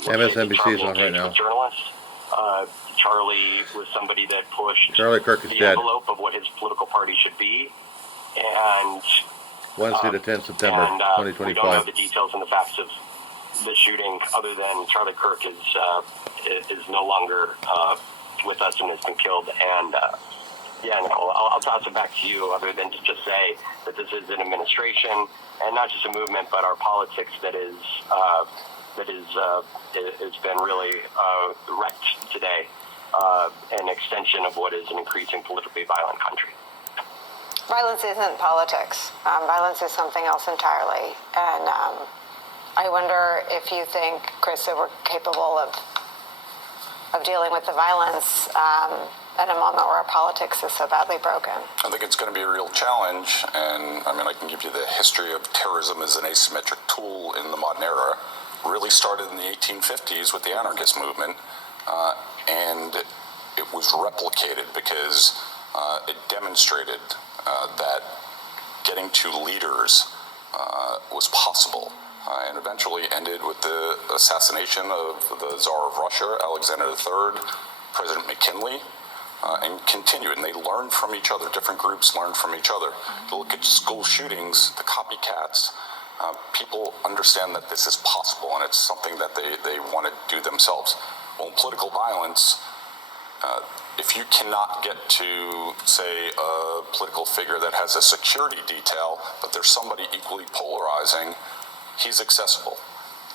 say MSNBC is on right now. Journalists. Charlie was somebody that pushed Charlie Kirk is the dead. envelope of what his political party should be, and Wednesday the 10th September, 2025. We don't know the details and the facts of the shooting, other than Charlie Kirk is no longer with us and has been killed. And I'll toss it back to you, other than to just say that this is an administration and not just a movement, but our politics that has been really wrecked today, an extension of what is an increasing politically violent country. Violence isn't politics. Violence is something else entirely. And I wonder if you think, Chris, that we're capable of dealing with the violence at a moment where our politics is so badly broken. I think it's going to be a real challenge, and I mean, I can give you the history of terrorism as an asymmetric tool in the modern era. Really started in the 1850s with the anarchist movement, and it was replicated because it demonstrated that getting to leaders was possible, and eventually ended with the assassination of the Tsar of Russia, Alexander III, President McKinley, and continued. And they learned from each other. Different groups learned from each other. If you look at school shootings, the copycats, people understand that this is possible, and it's something that they want to do themselves. Well, in political violence, if you cannot get to, say, a political figure that has a security detail, but there's somebody equally polarizing, he's accessible.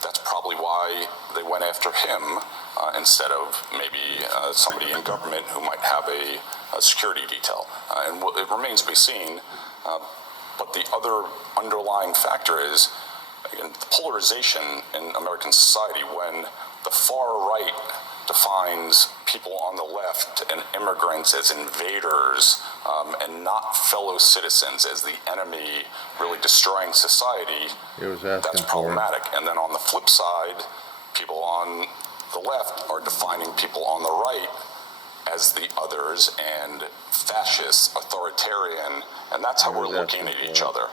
That's probably why they went after him instead of maybe somebody in government who might have a security detail. And it remains to be seen. But the other underlying factor is, again, the polarization in American society. When the far right defines people on the left and immigrants as invaders and not fellow citizens as the enemy, really destroying society, that's problematic. And then on the flip side, people on the left are defining people on the right as the others and fascist, authoritarian, and that's how we're looking at each other.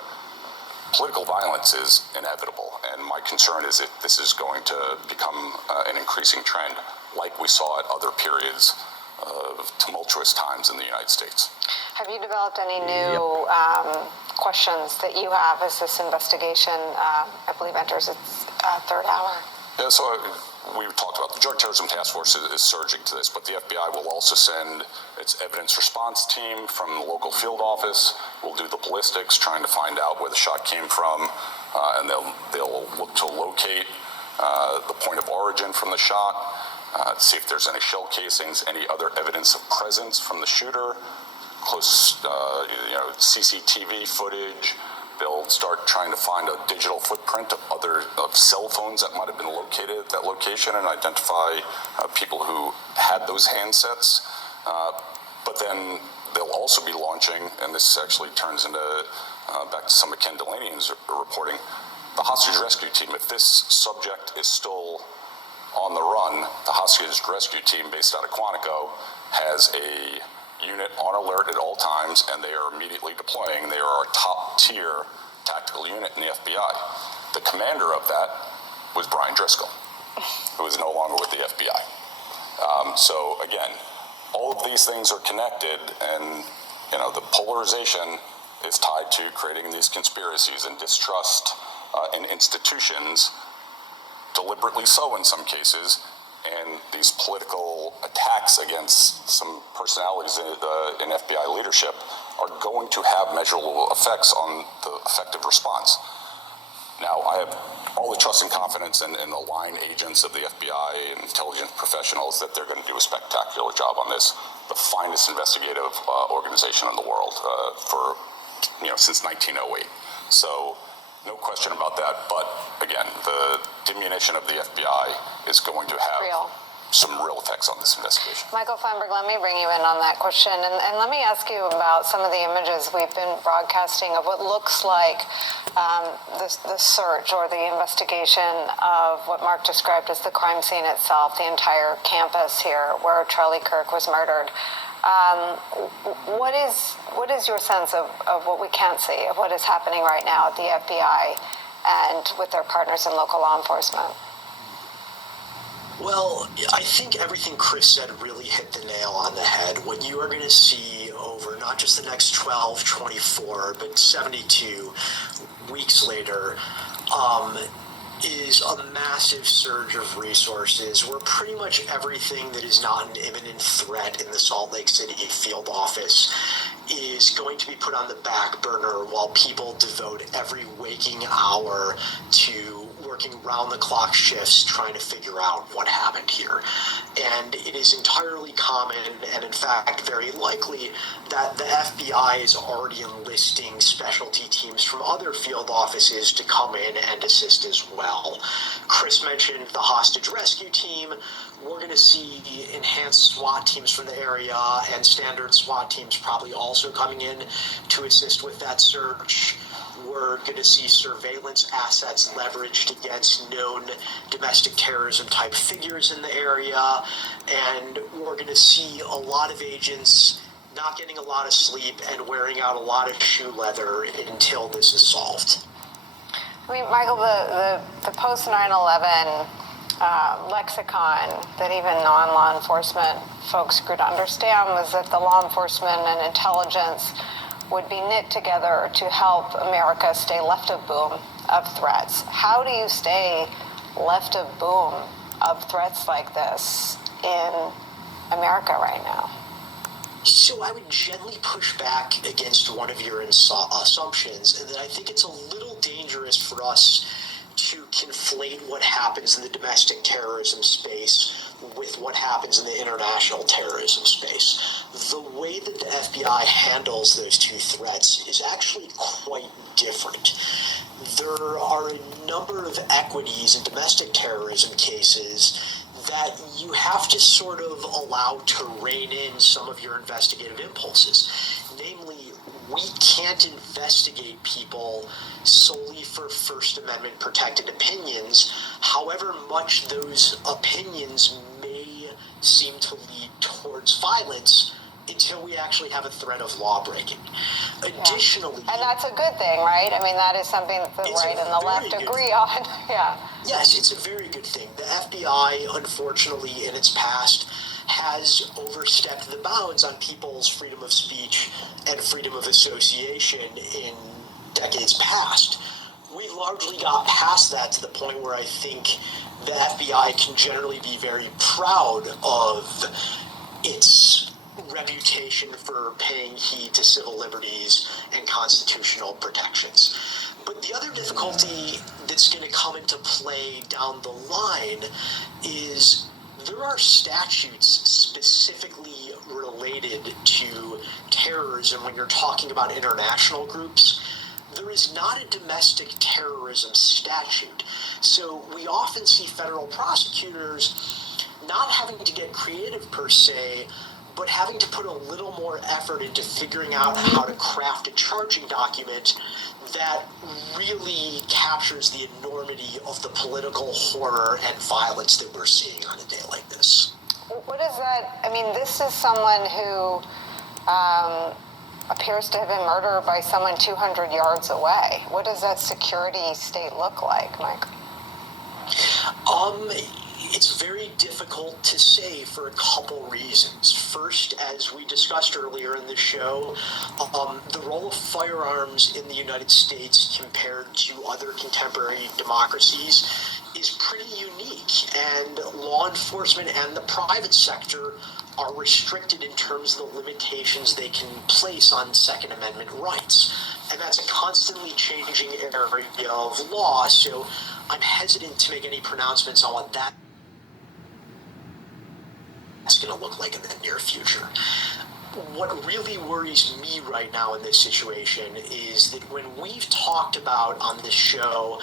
Political violence is inevitable, and my concern is that this is going to become an increasing trend, like we saw at other periods of tumultuous times in the United States. Have you developed any new questions that you have as this investigation, I believe, enters its third hour? Yeah, so we talked about the Drug Terrorism Task Force is surging to this, but the FBI will also send its evidence response team from the local field office. We'll do the ballistics, trying to find out where the shot came from, and they'll look to locate the point of origin from the shot, see if there's any shell casings, any other evidence of presence from the shooter, close, CCTV footage. They'll start trying to find a digital footprint of cell phones that might have been located at that location and identify people who had those handsets. But then they'll also be launching, and this actually turns into, back to some of Ken Delaney's reporting, the hostage rescue team. If this subject is still on the run, the hostage rescue team based out of Quantico has a unit on alert at all times, and they are immediately deploying. They are our top-tier tactical unit in the FBI. The commander of that was Brian Driscoll, who is no longer with the FBI. So again, all of these things are connected, and the polarization is tied to creating these conspiracies and distrust in institutions, deliberately so in some cases. And these political attacks against some personalities in FBI leadership are going to have measurable effects on the effective response. Now, I have all the trust and confidence in the line agents of the FBI and intelligence professionals that they're going to do a spectacular job on this. The finest investigative organization in the world since 1908. So, no question about that, but again, the diminution of the FBI is going to have some real effects on this investigation. Michael Feinberg, let me bring you in on that question, and let me ask you about some of the images we've been broadcasting of what looks like the search or the investigation of what Mark described as the crime scene itself, the entire campus here where Charlie Kirk was murdered. What is your sense of what we can't see, of what is happening right now at the FBI and with their partners in local law enforcement? Well, I think everything Chris said really hit the nail on the head. What you are going to see over not just the next 12, 24, but 72 weeks later is a massive surge of resources where pretty much everything that is not an imminent threat in the Salt Lake City field office is going to be put on the back burner while people devote every waking hour to working round-the-clock shifts trying to figure out what happened here. And it is entirely common, and in fact very likely, that the FBI is already enlisting specialty teams from other field offices to come in and assist as well. Chris mentioned the hostage rescue team. We're going to see enhanced SWAT teams from the area and standard SWAT teams probably also coming in to assist with that search. We're going to see surveillance assets leveraged against known domestic terrorism type figures in the area, and we're going to see a lot of agents not getting a lot of sleep and wearing out a lot of shoe leather until this is solved. I mean, Michael, the post 9/11 lexicon that even non-law enforcement folks could understand was that the law enforcement and intelligence would be knit together to help America stay left of boom of threats. How do you stay left of boom of threats like this in America right now? So I would gently push back against one of your assumptions, and that I think it's a little dangerous for us to conflate what happens in the domestic terrorism space with what happens in the international terrorism space. The way that the FBI handles those two threats is actually quite different. There are a number of equities in domestic terrorism cases that you have to sort of allow to rein in some of your investigative impulses. Namely, we can't investigate people solely for First Amendment protected opinions, however much those opinions may seem to lead towards violence, until we actually have a threat of law breaking. Additionally, and that's a good thing, right? I mean, that is something that the right and the left agree on. Yeah. Yes, it's a very good thing. The FBI, unfortunately, in its past, has overstepped the bounds on people's freedom of speech and freedom of association in decades past. We've largely got past that to the point where I think the FBI can generally be very proud of its reputation for paying heed to civil liberties and constitutional protections. But the other difficulty that's going to come into play down the line is there are statutes specifically related to terrorism when you're talking about international groups. There is not a domestic terrorism statute. So we often see federal prosecutors not having to get creative per se, but having to put a little more effort into figuring out how to craft a charging document that really captures the enormity of the political horror and violence that we're seeing on a day like this. What is that? I mean, this is someone who appears to have been murdered by someone 200 yards away. What does that security state look like, Mike? It's very difficult to say for a couple reasons. First, as we discussed earlier in the show, the role of firearms in the United States compared to other contemporary democracies is pretty unique, and law enforcement and the private sector are restricted in terms of the limitations they can place on Second Amendment rights. And that's a constantly changing area of law, so I'm hesitant to make any pronouncements on what that's going to look like in the near future. What really worries me right now in this situation is that when we've talked about on this show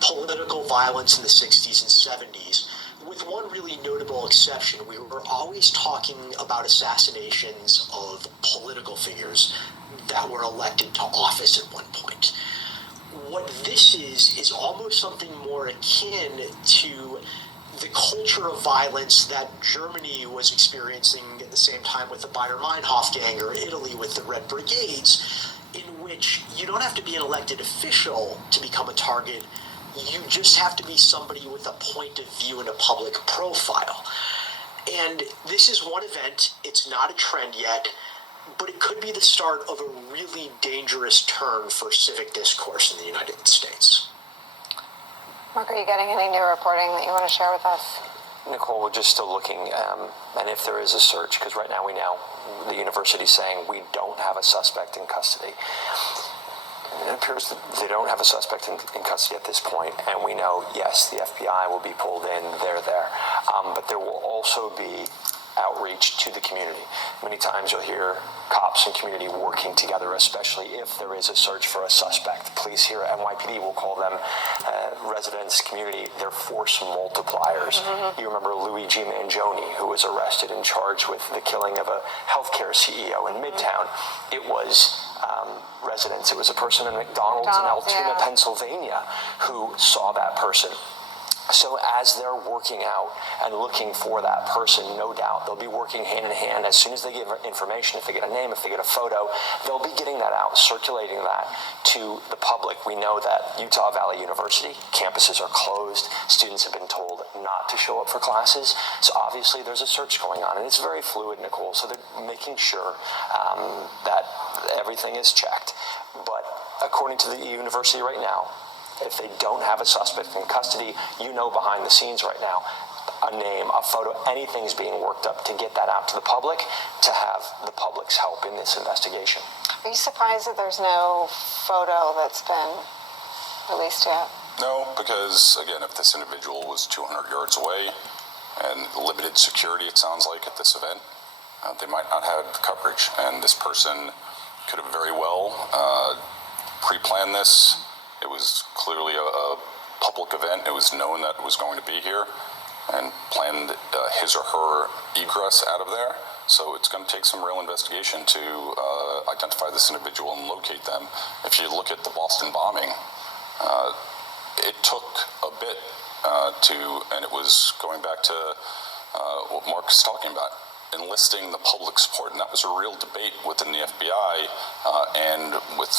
political violence in the 60s and 70s, with one really notable exception, we were always talking about assassinations of political figures that were elected to office at one point. What this is almost something more akin to the culture of violence that Germany was experiencing at the same time with the Baader-Meinhof gang, or Italy with the Red Brigades, in which you don't have to be an elected official to become a target, You just have to be somebody with a point of view and a public profile. And this is one event. It's not a trend yet, but it could be the start of a really dangerous turn for civic discourse in the United States. Mark, are you getting any new reporting that you want to share with us? Nicole, we're just still looking, and if there is a search, because right now we know the university is saying we don't have a suspect in custody. It appears that they don't have a suspect in custody at this point, and we know, yes, the FBI will be pulled in, they're there. But there will also be outreach to the community. Many times you'll hear cops and community working together, especially if there is a search for a suspect. Police here at NYPD will call them residents, community, they're force multipliers. Mm-hmm. You remember Louis G. Mangione, who was arrested and charged with the killing of a healthcare CEO in Midtown. It was residents. It was a person in McDonald's in Altoona, Pennsylvania, who saw that person. So as they're working out and looking for that person, no doubt, they'll be working hand in hand. As soon as they get information, if they get a name, if they get a photo, they'll be getting that out, circulating that to the public. We know that Utah Valley University campuses are closed. Students have been told not to show up for classes. So obviously there's a search going on, and it's very fluid, Nicole. So they're making sure that everything is checked. But according to the university right now, if they don't have a suspect in custody, you know behind the scenes right now, a name, a photo, anything's being worked up to get that out to the public, to have the public's help in this investigation. Are you surprised that there's no photo that's been released yet? No, because, again, if this individual was 200 yards away and limited security, it sounds like, at this event, they might not have the coverage. And this person could have very well pre-planned this. It was clearly a public event. It was known that it was going to be here, and planned his or her egress out of there. So it's going to take some real investigation to identify this individual and locate them. If you look at the Boston bombing, it took a bit and it was going back to what Mark is talking about, enlisting the public support, and that was a real debate within the FBI and with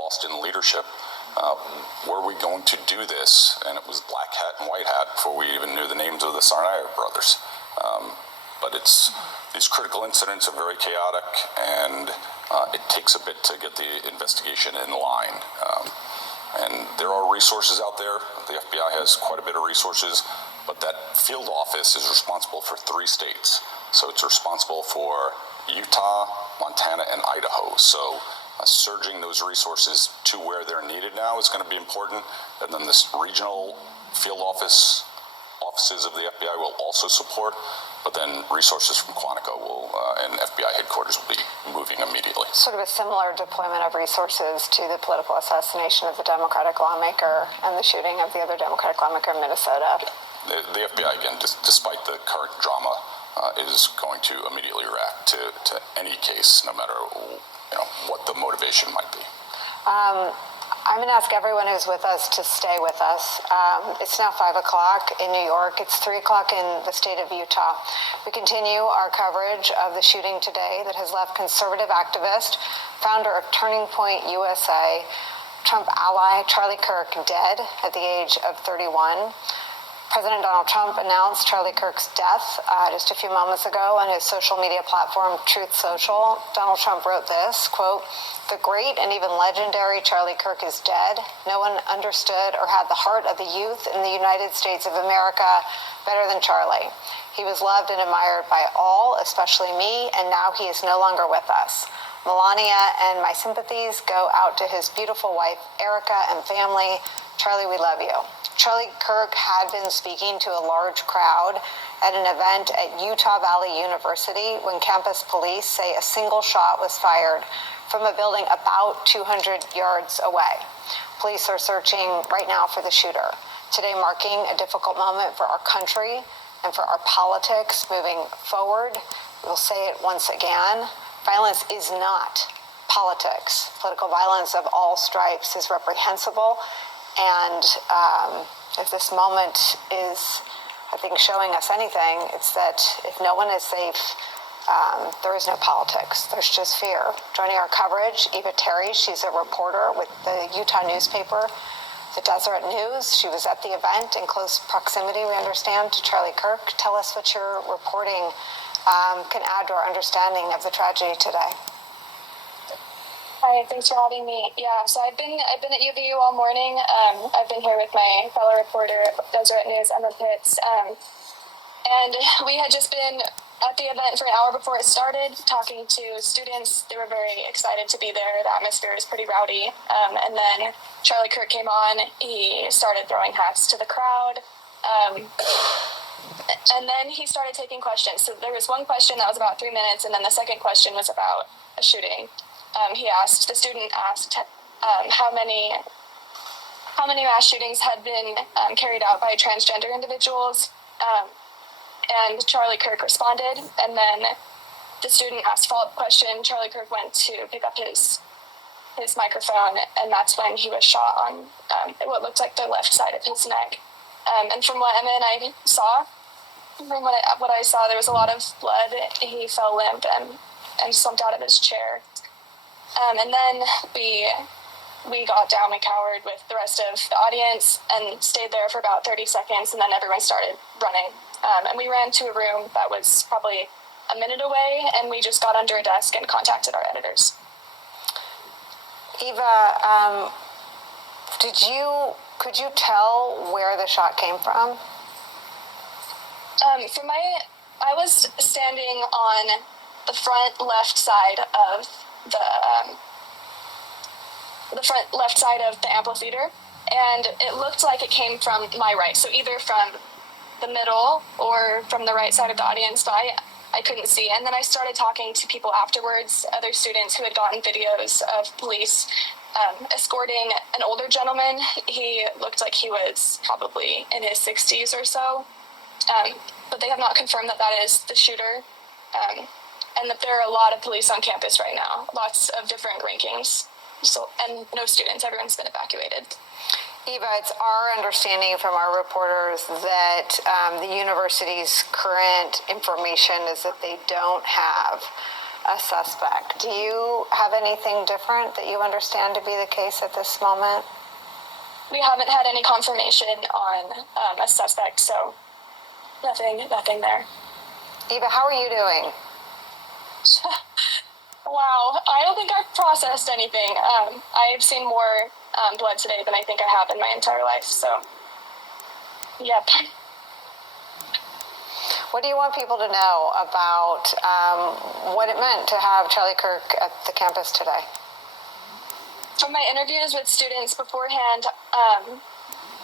Boston leadership. Were we going to do this? And it was black hat and white hat before we even knew the names of the Tsarnaev brothers. But these critical incidents are very chaotic, and it takes a bit to get the investigation in line. And there are resources out there. The FBI has quite a bit of resources, but that field office is responsible for 3 states. So it's responsible for Utah, Montana, and Idaho. So surging those resources to where they're needed now is going to be important. And then this regional field offices of the FBI will also support, but then resources from Quantico and FBI headquarters will be moving immediately. Sort of a similar deployment of resources to the political assassination of the Democratic lawmaker and the shooting of the other Democratic lawmaker in Minnesota. The FBI, again, despite the current drama, is going to immediately react to any case, no matter what the motivation might be. I'm going to ask everyone who's with us to stay with us. It's now 5 o'clock in New York. It's 3 o'clock in the state of Utah. We continue our coverage of the shooting today that has left conservative activist, founder of Turning Point USA, Trump ally Charlie Kirk dead at the age of 31. President Donald Trump announced Charlie Kirk's death just a few moments ago on his social media platform, Truth Social. Donald Trump wrote this, quote, "The great and even legendary Charlie Kirk is dead. No one understood or had the heart of the youth in the United States of America better than Charlie. He was loved and admired by all, especially me, and now he is no longer with us. Melania and my sympathies go out to his beautiful wife, Erica, and family. Charlie, we love you." Charlie Kirk had been speaking to a large crowd at an event at Utah Valley University when campus police say a single shot was fired from a building about 200 yards away. Police are searching right now for the shooter. Today marking a difficult moment for our country and for our politics moving forward. We'll say it once again. Violence is not politics. Political violence of all stripes is reprehensible. And if this moment is, I think, showing us anything, it's that if no one is safe, there is no politics. There's just fear. Joining our coverage, Eva Terry, she's a reporter with the Utah newspaper, the Deseret News. She was at the event in close proximity, we understand, to Charlie Kirk. Tell us what your reporting can add to our understanding of the tragedy today. Hi, thanks for having me. Yeah, so I've been at UVU all morning. I've been here with my fellow reporter at Deseret News, Emma Pitts, and we had just been at the event for an hour before it started, talking to students. They were very excited to be there. The atmosphere is pretty rowdy. And then Charlie Kirk came on. He started throwing hats to the crowd. And then he started taking questions. So there was one question that was about 3 minutes, and then the second question was about a shooting. The student asked how many mass shootings had been carried out by transgender individuals. And Charlie Kirk responded, and then the student asked a follow-up question. Charlie Kirk went to pick up his microphone, and that's when he was shot on what looked like the left side of his neck. And from what Emma and I saw, what I saw, there was a lot of blood. He fell limp and slumped out of his chair. And then we got down, we cowered with the rest of the audience and stayed there for about 30 seconds, and then everyone started running. And we ran to a room that was probably a minute away, and we just got under a desk and contacted our editors. Eva, could you tell where the shot came from? I was standing on the front left side of the amphitheater, and it looked like it came from my right, so either from the middle or from the right side of the audience, but I couldn't see. And then I started talking to people afterwards, other students who had gotten videos of police escorting an older gentleman. He looked like he was probably in his 60s or so, but they have not confirmed that is the shooter, and that there are a lot of police on campus right now, lots of different rankings, and no students, everyone's been evacuated. Eva, it's our understanding from our reporters that the university's current information is that they don't have a suspect. Do you have anything different that you understand to be the case at this moment? We haven't had any confirmation on a suspect, so nothing there. Eva, how are you doing? Wow, I don't think I've processed anything. I've seen more blood today than I think I have in my entire life, so, yep. What do you want people to know about what it meant to have Charlie Kirk at the campus today? From my interviews with students beforehand,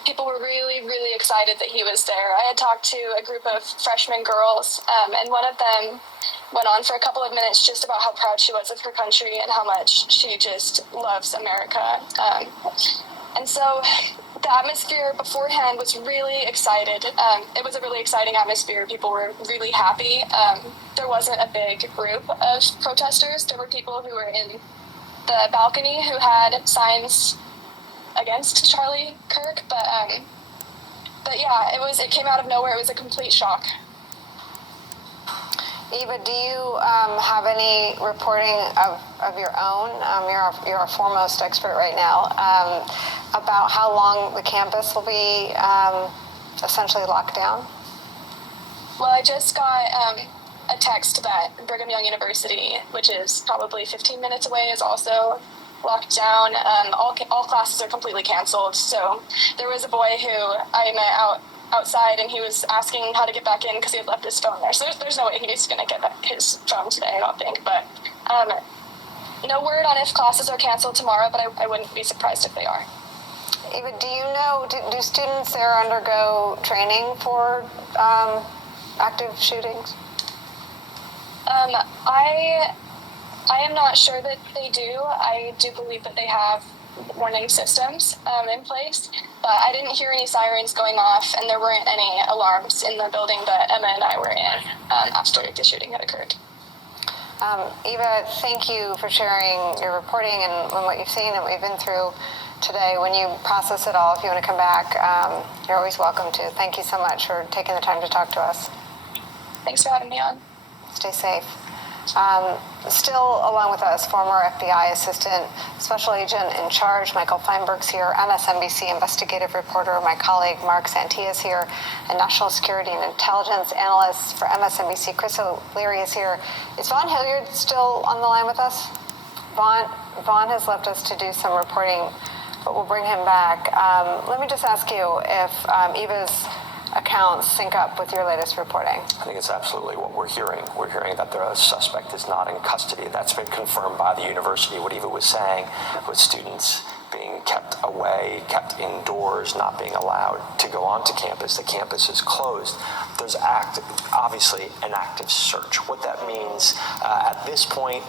people were really, really excited that he was there. I had talked to a group of freshman girls, and one of them went on for a couple of minutes just about how proud she was of her country and how much she just loves America. And so the atmosphere beforehand was really excited. It was a really exciting atmosphere. People were really happy. There wasn't a big group of protesters. There were people who were in the balcony who had signs against Charlie Kirk, but yeah, it came out of nowhere. It was a complete shock. Eva, do you have any reporting of your own? You're our foremost expert right now, about how long the campus will be essentially locked down? Well, I just got a text that Brigham Young University, which is probably 15 minutes away, is also locked down. All classes are completely canceled. So there was a boy who I met outside, and he was asking how to get back in because he had left his phone there. So there's no way he's going to get back his phone today, I don't think. But no word on if classes are canceled tomorrow, but I wouldn't be surprised if they are. Eva, do you know, do students there undergo training for active shootings? I am not sure that they do. I do believe that they have warning systems in place, but I didn't hear any sirens going off, and there weren't any alarms in the building that Emma and I were in after the shooting had occurred. Eva, thank you for sharing your reporting and what you've seen and what you've been through today. When you process it all, if you want to come back, you're always welcome to. Thank you so much for taking the time to talk to us. Thanks for having me on. Stay safe. Still along with us, former FBI Assistant Special Agent in Charge Michael Feinberg's here, MSNBC investigative reporter, my colleague Mark Santia is here, and National Security and Intelligence Analyst for MSNBC Chris O'Leary is here. Is Vaughn Hilliard still on the line with us? Vaughn has left us to do some reporting, but we'll bring him back. Let me just ask you if Eva's accounts sync up with your latest reporting. I think it's absolutely what we're hearing. We're hearing that the suspect is not in custody. That's been confirmed by the university. What Eva was saying, with students being kept away, kept indoors, not being allowed to go onto campus. The campus is closed. There's obviously an active search. What that means at this point,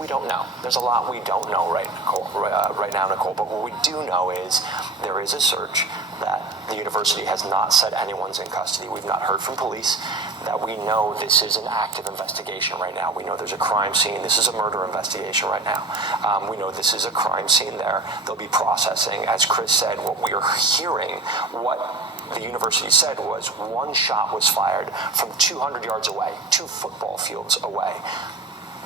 we don't know. There's a lot we don't know right now, Nicole. But what we do know is there is a search, that the university has not said anyone's in custody. We've not heard from police. That we know this is an active investigation right now. We know there's a crime scene. This is a murder investigation right now. We know this is a crime scene there. They'll be processing. As Chris said, what we are hearing, what the university said was one shot was fired from 200 yards away, 2 football fields away.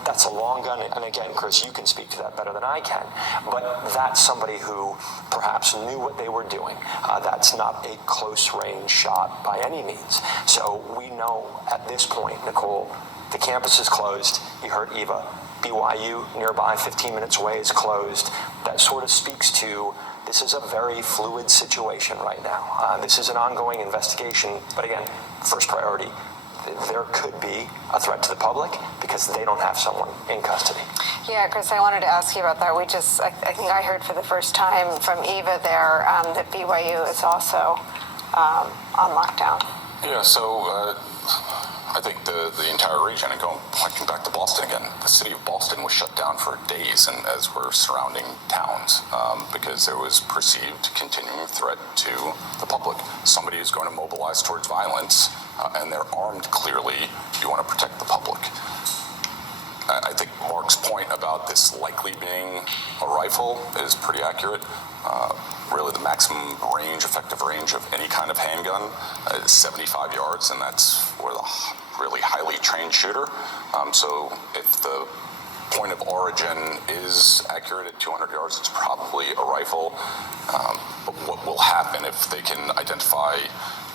That's a long gun, and again, Chris, you can speak to that better than I can, but that's somebody who perhaps knew what they were doing. That's not a close-range shot by any means. So we know at this point, Nicole, the campus is closed. You heard Eva. BYU, nearby, 15 minutes away, is closed. That sort of speaks to this is a very fluid situation right now. This is an ongoing investigation, but again, first priority, there could be a threat to the public because they don't have someone in custody. Yeah, Chris, I wanted to ask you about that. I think I heard for the first time from Eva there that BYU is also on lockdown. Yeah, so I think the entire region, and pointing back to Boston again, the city of Boston was shut down for days, and as were surrounding towns, because there was perceived continuing threat to the public. Somebody is going to mobilize towards violence, and they're armed clearly. You want to protect the public. I think Mark's point about this likely being a rifle is pretty accurate. Really, the maximum effective range of any kind of handgun is 75 yards, and that's for the really highly trained shooter. So if the point of origin is accurate at 200 yards, it's probably a rifle. But what will happen if they can identify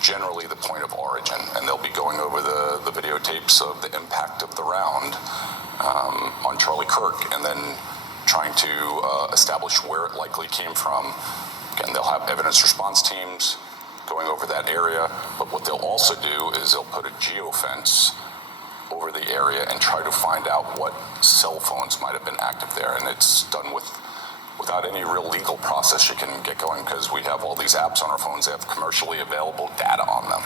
generally the point of origin, and they'll be going over the videotapes of the impact of the round on Charlie Kirk, and then trying to establish where it likely came from. Again, they'll have evidence response teams going over that area, but what they'll also do is they'll put a geofence over the area and try to find out what cell phones might have been active there, and it's done without any real legal process you can get going, because we have all these apps on our phones that have commercially available data on them,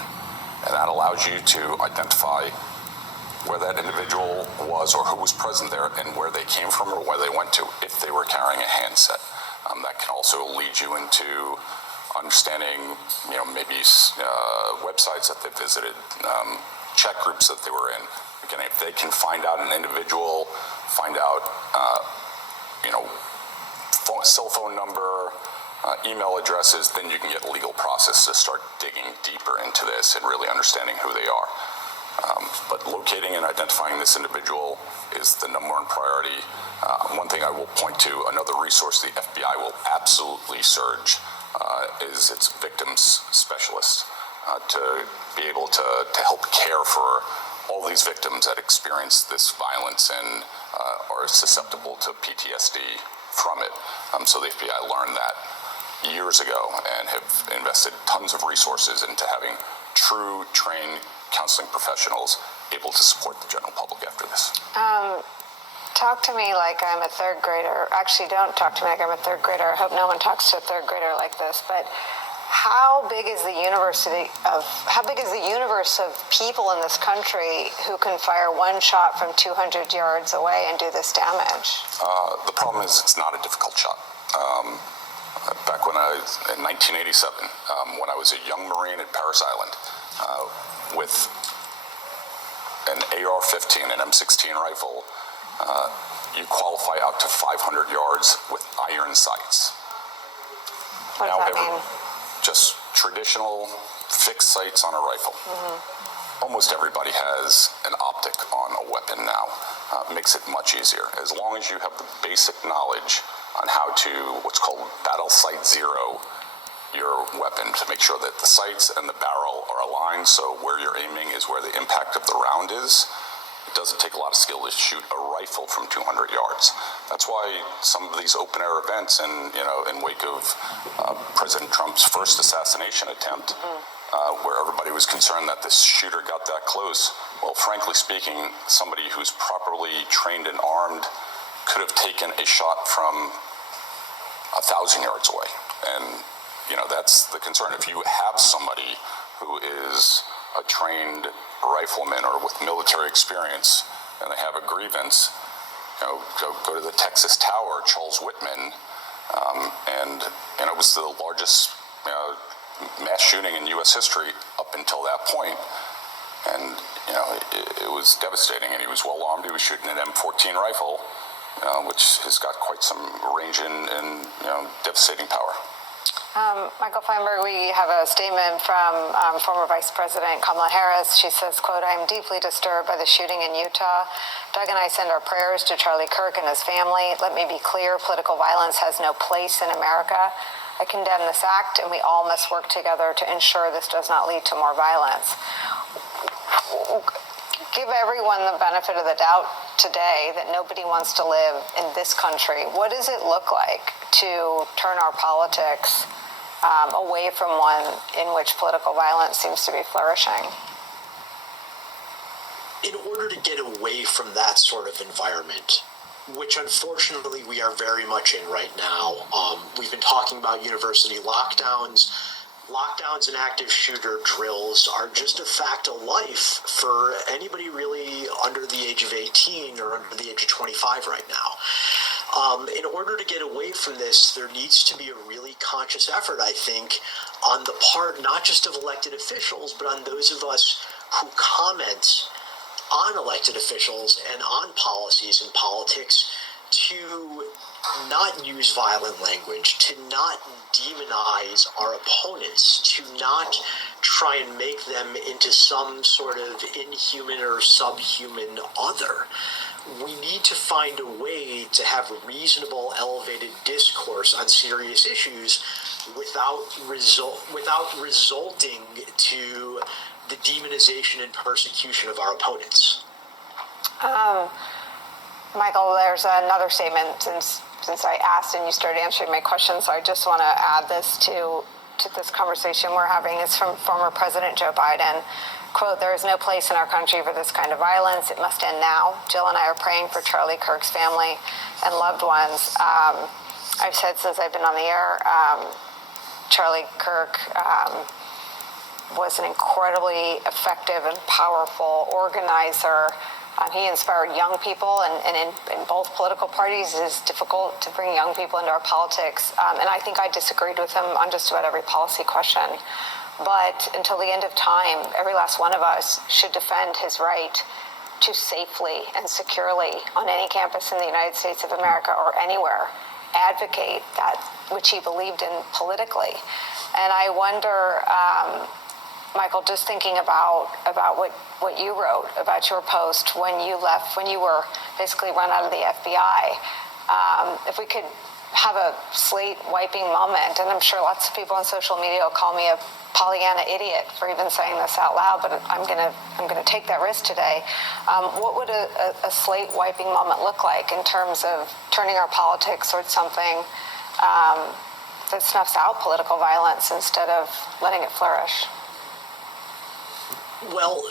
and that allows you to identify where that individual was or who was present there and where they came from or where they went to if they were carrying a handset. That can also lead you into understanding, maybe websites that they visited, chat groups that they were in. Again, if they can find out an individual, find out, cell phone number, email addresses, then you can get a legal process to start digging deeper into this and really understanding who they are. But locating and identifying this individual is the number one priority. One thing I will point to, another resource the FBI will absolutely surge is its victims specialists to be able to help care for all these victims that experience this violence and are susceptible to PTSD from it. So the FBI learned that years ago and have invested tons of resources into having true trained counseling professionals able to support the general public after this. Talk to me like I'm a third grader. Actually, don't talk to me like I'm a third grader. I hope no one talks to a third grader like this. But how big is the universe of people in this country who can fire one shot from 200 yards away and do this damage? The problem is it's not a difficult shot. Back in 1987, when I was a young Marine at Parris Island, with an AR-15, an M16 rifle, you qualify out to 500 yards with iron sights. What does that mean? Just traditional fixed sights on a rifle. Mm-hmm. almost everybody has an optic on a weapon now. Makes it much easier. As long as you have the basic knowledge on how to, what's called battle sight zero, your weapon to make sure that the sights and the barrel are aligned, so where you're aiming is where the impact of the round is. It doesn't take a lot of skill to shoot a rifle from 200 yards. That's why some of these open air events, and in wake of President Trump's first assassination attempt, where everybody was concerned that this shooter got that close. Well, frankly speaking, somebody who's properly trained and armed could have taken a shot from 1,000 yards away. And that's the concern. If you have somebody who is a trained rifleman or with military experience and they have a grievance, go to the Texas Tower, Charles Whitman, and it was the largest mass shooting in U.S. history up until that point. And, it was devastating, and he was well armed. He was shooting an M14 rifle, which has got quite some range and devastating power. Michael Feinberg, we have a statement from former Vice President Kamala Harris. She says, quote, "I am deeply disturbed by the shooting in Utah. Doug and I send our prayers to Charlie Kirk and his family. Let me be clear, political violence has no place in America. I condemn this act, and we all must work together to ensure this does not lead to more violence." Give everyone the benefit of the doubt today that nobody wants to live in this country. What does it look like to turn our politics away from one in which political violence seems to be flourishing? In order to get away from that sort of environment, which unfortunately we are very much in right now, we've been talking about university lockdowns. Lockdowns and active shooter drills are just a fact of life for anybody really under the age of 18 or under the age of 25 right now. In order to get away from this, there needs to be a really conscious effort, I think, on the part not just of elected officials, but on those of us who comment on elected officials and on policies and politics to not use violent language, to not demonize our opponents, to not try and make them into some sort of inhuman or subhuman other. We need to find a way to have reasonable, elevated discourse on serious issues without resulting to the demonization and persecution of our opponents. Michael, there's another statement since I asked and you started answering my question, so I just want to add this to this conversation we're having. It's from former President Joe Biden. Quote, "There is no place in our country for this kind of violence. It must end now. Jill and I are praying for Charlie Kirk's family and loved ones." I've said since I've been on the air, Charlie Kirk was an incredibly effective and powerful organizer. He inspired young people, and in both political parties, it is difficult to bring young people into our politics. And I think I disagreed with him on just about every policy question. But until the end of time, every last one of us should defend his right to safely and securely, on any campus in the United States of America or anywhere, advocate that which he believed in politically. And I wonder, Michael, just thinking about what you wrote about your post when you left, when you were basically run out of the FBI, if we could have a slate wiping moment, and I'm sure lots of people on social media will call me a Pollyanna idiot for even saying this out loud, but I'm gonna take that risk today. What would a slate wiping moment look like in terms of turning our politics towards something that snuffs out political violence instead of letting it flourish? Well,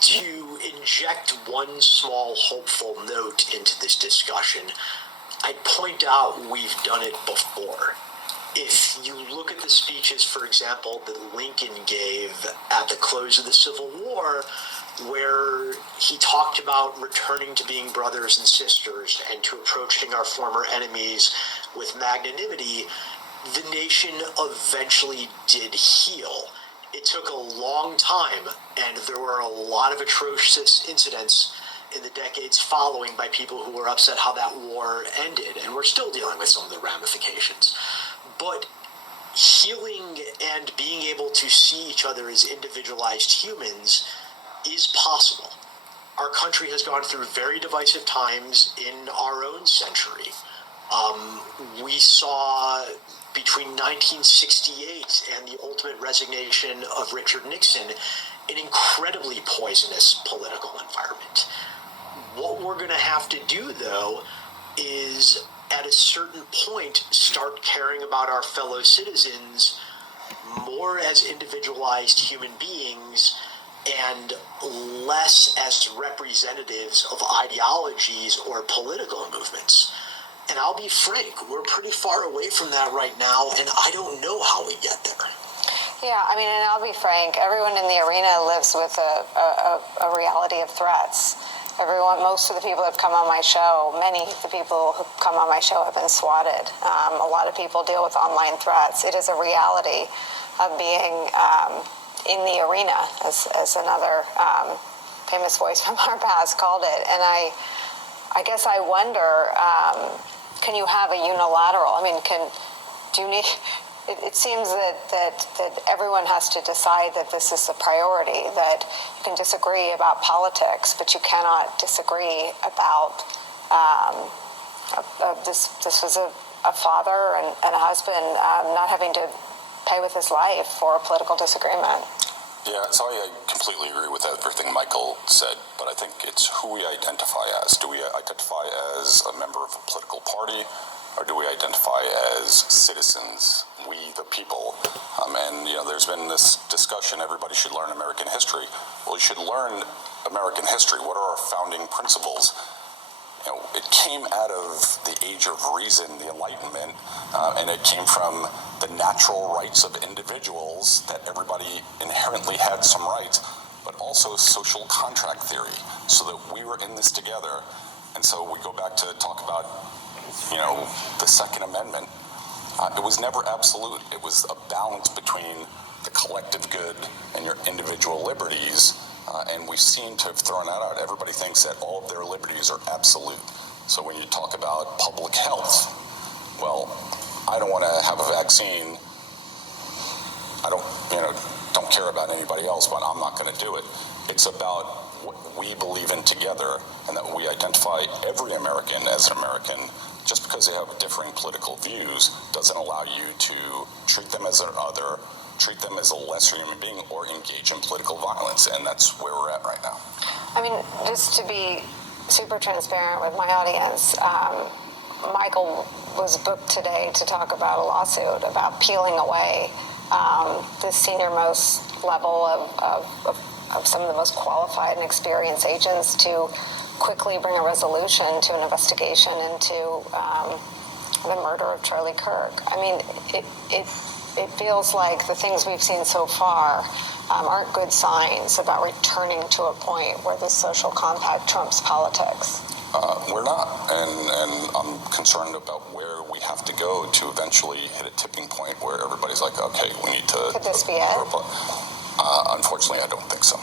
to inject one small hopeful note into this discussion, I'd point out we've done it before. If you look at the speeches, for example, that Lincoln gave at the close of the Civil War, where he talked about returning to being brothers and sisters and to approaching our former enemies with magnanimity, the nation eventually did heal. It took a long time, and there were a lot of atrocious incidents in the decades following by people who were upset how that war ended, and we're still dealing with some of the ramifications. But healing and being able to see each other as individualized humans is possible. Our country has gone through very divisive times in our own century. We saw between 1968 and the ultimate resignation of Richard Nixon an incredibly poisonous political environment. What we're going to have to do, though, is at a certain point start caring about our fellow citizens more as individualized human beings and less as representatives of ideologies or political movements. And I'll be frank, we're pretty far away from that right now, and I don't know how we get there. Yeah, I mean, and I'll be frank, everyone in the arena lives with a reality of threats. Most of the people that have come on my show, many of the people who come on my show have been swatted. A lot of people deal with online threats. It is a reality of being in the arena, as another famous voice from our past called it. And I guess I wonder, can you have a unilateral? I mean, do you need? It seems that everyone has to decide that this is a priority, that you can disagree about politics, but you cannot disagree about this was a father and a husband not having to pay with his life for a political disagreement. Yeah, so I completely agree with everything Michael said, but I think it's who we identify as. Do we identify as a member of a political party, or do we identify as citizens, we the people? And, there's been this discussion, everybody should learn American history. Well, you should learn American history. What are our founding principles? It came out of the age of reason, the Enlightenment, and it came from the natural rights of individuals, that everybody inherently had some rights, but also social contract theory, so that we were in this together. And so we go back to talk about the Second Amendment. It was never absolute. It was a balance between the collective good and your individual liberties, and we seem to have thrown that out. Everybody thinks that all of their liberties are absolute. So when you talk about public health, well, I don't want to have a vaccine. I don't care about anybody else, but I'm not going to do it. It's about what we believe in together, and that we identify every American as an American. Just because they have differing political views doesn't allow you to treat them as an other, treat them as a lesser human being, or engage in political violence, and that's where we're at right now. I mean, just to be super transparent with my audience, Michael was booked today to talk about a lawsuit about peeling away the senior-most level of some of the most qualified and experienced agents to quickly bring a resolution to an investigation into the murder of Charlie Kirk. I mean, it feels like the things we've seen so far aren't good signs about returning to a point where the social compact trumps politics. We're not, and I'm concerned about where we have to go to eventually hit a tipping point where everybody's like, okay, we need to... Could this be it? Unfortunately, I don't think so.